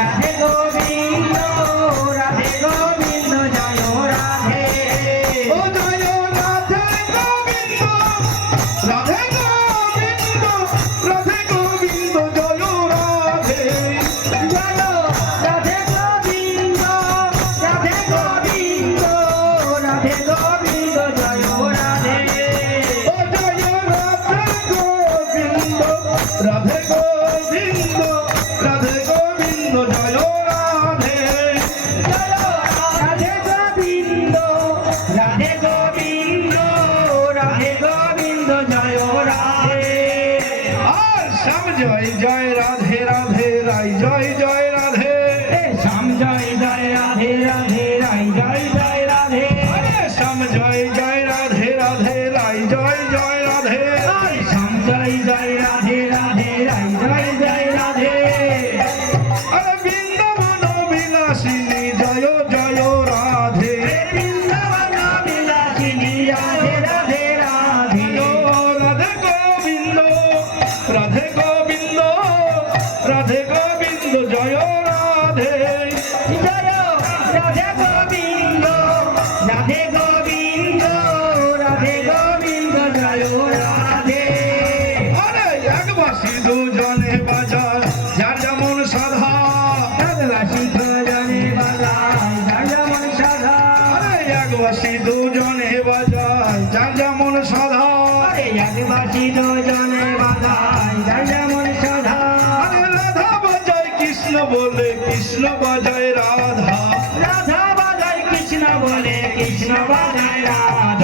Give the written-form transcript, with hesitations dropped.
রাধে গোবিন্দ রাধে গোবিন্দ জয় রাধে ও জয় রাধে গোবিন্দ রাধে গোবিন্দ রাধে গোবিন্দ জয় রাধে জয় রাধে গোবিন্দ রাধে গোবিন্দ রাধে গোবিন্দ জয় রাধে ও জয় রাধে গোবিন্দ রাধে গোবিন্দ রাধে গোবিন্দ জয় রাধে জয় রাধে গোবিন্দ রাধে গোবিন্দ রাধে গোবিন্দ জয় রাধে আর সব জয় জয় রাধে রাধে রাই জয় জয় রাধে শ্যাম জয় জয় রাধে রাধে রাই জয় জয় রাধে আরে সব জয় জয় রাধে রাধে রাই জয় জয় রাধে শ্যাম জয় জয় রাধে রাধে রাই জয় জয় রাধে আরে বৃন্দাবন বিলাসিনী জয় জয় রাধে বৃন্দাবন বিলাসিনী রাধে রাধে রাধে রাধে গোবিন্দ রাধে গোবিন্দ রাধে গোবিন্দ জয় রাধে জয় রাধে গোবিন্দ রাধে গোবিন্দ রাধে গোবিন্দ জয় রাধে আরে এক বাসি দুজনে বাজার যার যেমন সাধা রাধবাসী দুজনে বাজায় যার যেমন সাধা আরে এক বাসি দুজনে বাজায় যার যেমন সাধা রাধবাসী দুজনে বাজায় যার যেমন সাধা আরে রাধা বাজায় কৃষ্ণ বলে কৃষ্ণ বাজায় রাধা রাধা বাজায় কৃষ্ণ বলে কৃষ্ণ বাজায় রাধা